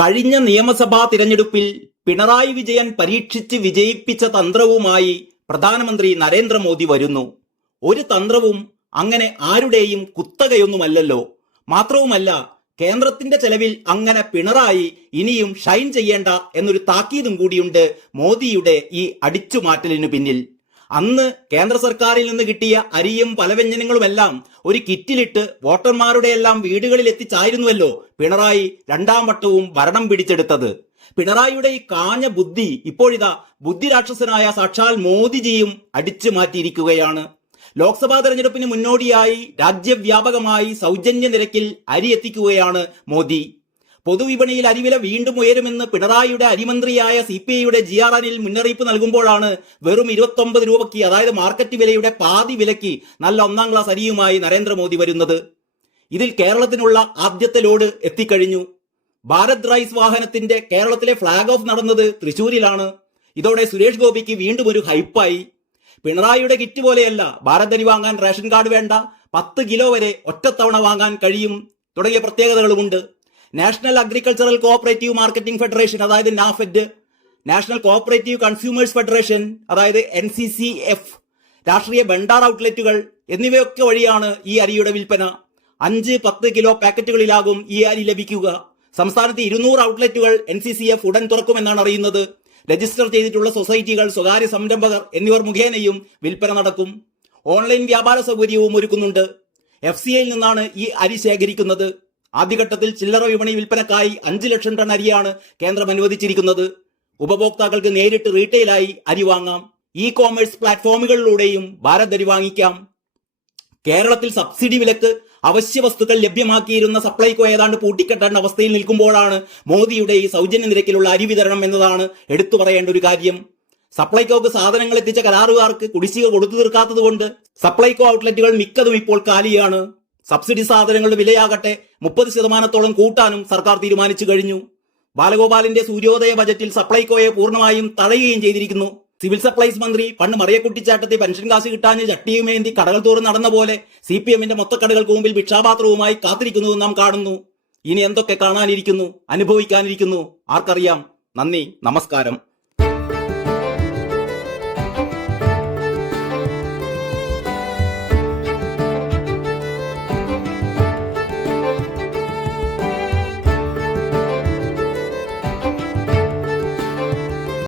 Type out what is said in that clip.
കഴിഞ്ഞ നിയമസഭാ തിരഞ്ഞെടുപ്പിൽ പിണറായി വിജയൻ പരീക്ഷിച്ച് വിജയിപ്പിച്ച തന്ത്രവുമായി പ്രധാനമന്ത്രി നരേന്ദ്രമോദി വരുന്നു. ഒരു തന്ത്രവും അങ്ങനെ ആരുടെയും കുത്തകയൊന്നുമല്ലല്ലോ. മാത്രവുമല്ല, കേന്ദ്രത്തിന്റെ ചെലവിൽ അങ്ങനെ പിണറായി ഇനിയും ഷൈൻ ചെയ്യേണ്ട എന്നൊരു താക്കീതും കൂടിയുണ്ട് മോദിയുടെ ഈ അടിച്ചുമാറ്റലിനു പിന്നിൽ. അന്ന് കേന്ദ്ര സർക്കാരിൽ നിന്ന് കിട്ടിയ അരിയും പലവ്യഞ്ജനങ്ങളുമെല്ലാം ഒരു കിറ്റിലിട്ട് വോട്ടർമാരുടെയെല്ലാം വീടുകളിൽ എത്തിച്ചായിരുന്നുവല്ലോ പിണറായി രണ്ടാം വട്ടവും ഭരണം പിടിച്ചെടുത്തത്. പിണറായിയുടെ ഈ കാഞ്ഞ ബുദ്ധി ഇപ്പോഴിതാ ബുദ്ധിരാക്ഷസനായ സാക്ഷാൽ മോദിജിയും അടിച്ചു മാറ്റിയിരിക്കുകയാണ്. ലോക്സഭാ തെരഞ്ഞെടുപ്പിന് മുന്നോടിയായി രാജ്യവ്യാപകമായി സൗജന്യ നിരക്കിൽ അരി എത്തിക്കുകയാണ് മോദി. പൊതുവിപണിയിൽ അരിവില വീണ്ടും ഉയരുമെന്ന് പിണറായിയുടെ അരിമന്ത്രിയായ CPIയുടെ GR അനിൽ മുന്നറിയിപ്പ് നൽകുമ്പോഴാണ് വെറും 29 രൂപയ്ക്ക്, അതായത് മാർക്കറ്റ് വിലയുടെ പാതി വിലയ്ക്ക് നല്ല ഒന്നാം ക്ലാസ് അരിയുമായി നരേന്ദ്രമോദി വരുന്നത്. ഇതിൽ കേരളത്തിനുള്ള ആദ്യത്തെ ലോഡ് എത്തിക്കഴിഞ്ഞു. ഭാരത് റൈസ് വാഹനത്തിന്റെ കേരളത്തിലെ ഫ്ളാഗ് ഓഫ് നടന്നത് തൃശൂരിലാണ്. ഇതോടെ സുരേഷ് ഗോപിക്ക് വീണ്ടും ഒരു ഹൈപ്പായി. പിണറായിയുടെ കിറ്റ് പോലെയല്ല ഭാരത് അരി വാങ്ങാൻ റേഷൻ കാർഡ് വേണ്ട, 10 കിലോ വരെ ഒറ്റത്തവണ വാങ്ങാൻ കഴിയും തുടങ്ങിയ പ്രത്യേകതകളുമുണ്ട്. National agricultural cooperative marketing federation, അതായത് NAFED, national cooperative consumers federation, അതായത് NCCF, രാഷ്ട്രീയ ഭണ്ഡാർ ഔട്ട്ലെറ്റുകൾ എന്നിവയൊക്കെ വഴിയാണ് ഈ അരിയുടെ വിൽപ്പന. 5-10 കിലോ പാക്കറ്റുകളിലാകും ഈ അരി ലഭിക്കുക. സംസ്ഥാനത്ത് 200 ഔട്ട്ലെറ്റുകൾ NCCF ഉടൻ തുറക്കുമെന്നാണ് അറിയുന്നത്. രജിസ്റ്റർ ചെയ്തിട്ടുള്ള സൊസൈറ്റികൾ, സ്വകാര്യ സംരംഭകർ എന്നിവർ മുഖേനയും വിൽപ്പന നടക്കും. ഓൺലൈൻ വ്യാപാര സൗകര്യവും ഒരുക്കുന്നുണ്ട്. FCIയിൽ നിന്നാണ് ഈ അരി ശേഖരിക്കുന്നത്. ആദ്യഘട്ടത്തിൽ ചില്ലറ വിപണി വിൽപ്പനക്കായി 5 ലക്ഷം ടൺ അരിയാണ് കേന്ദ്രം അനുവദിച്ചിരിക്കുന്നത്. ഉപഭോക്താക്കൾക്ക് നേരിട്ട് റീറ്റെയിലായി അരി വാങ്ങാം. E-കോമേഴ്സ് പ്ലാറ്റ്ഫോമുകളിലൂടെയും ഭാരത് അരി വാങ്ങിക്കാം. കേരളത്തിൽ സബ്സിഡി വിലക്ക് അവശ്യ വസ്തുക്കൾ ലഭ്യമാക്കിയിരുന്ന സപ്ലൈകോ ഏതാണ്ട് പൂട്ടിക്കെട്ടേണ്ട അവസ്ഥയിൽ നിൽക്കുമ്പോഴാണ് മോദിയുടെ ഈ സൗജന്യ നിരക്കിലുള്ള അരി വിതരണം എന്നതാണ് എടുത്തു പറയേണ്ട ഒരു കാര്യം. സപ്ലൈകോക്ക് സാധനങ്ങൾ എത്തിച്ച കരാറുകാർക്ക് കുടിശ്ശിക കൊടുത്തു തീർക്കാത്തത് കൊണ്ട് സപ്ലൈകോ ഔട്ട്ലെറ്റുകൾ മിക്കതും ഇപ്പോൾ കാലിയാണ്. സബ്സിഡി സാധനങ്ങളുടെ വിലയാകട്ടെ 30% കൂട്ടാനും സർക്കാർ തീരുമാനിച്ചു കഴിഞ്ഞു. ബാലഗോപാലിന്റെ സൂര്യോദയ ബജറ്റിൽ സപ്ലൈകോയെ പൂർണ്ണമായും തഴയുകയും ചെയ്തിരിക്കുന്നു. സിവിൽ സപ്ലൈസ് മന്ത്രി പണ്ട് മറിയക്കുട്ടിച്ചാട്ടത്തെ പെൻഷൻ കാശ് കിട്ടാഞ്ഞ് ചട്ടിയുമേന്തി കടകൾ തോറും നടന്ന പോലെ CPMന്റെ മൊത്തക്കടകൾക്ക് മുമ്പിൽ ഭിക്ഷാപാത്രവുമായി കാത്തിരിക്കുന്നത് നാം കാണുന്നു. ഇനി എന്തൊക്കെ കാണാനിരിക്കുന്നു, അനുഭവിക്കാനിരിക്കുന്നു, ആർക്കറിയാം. നന്ദി, നമസ്കാരം.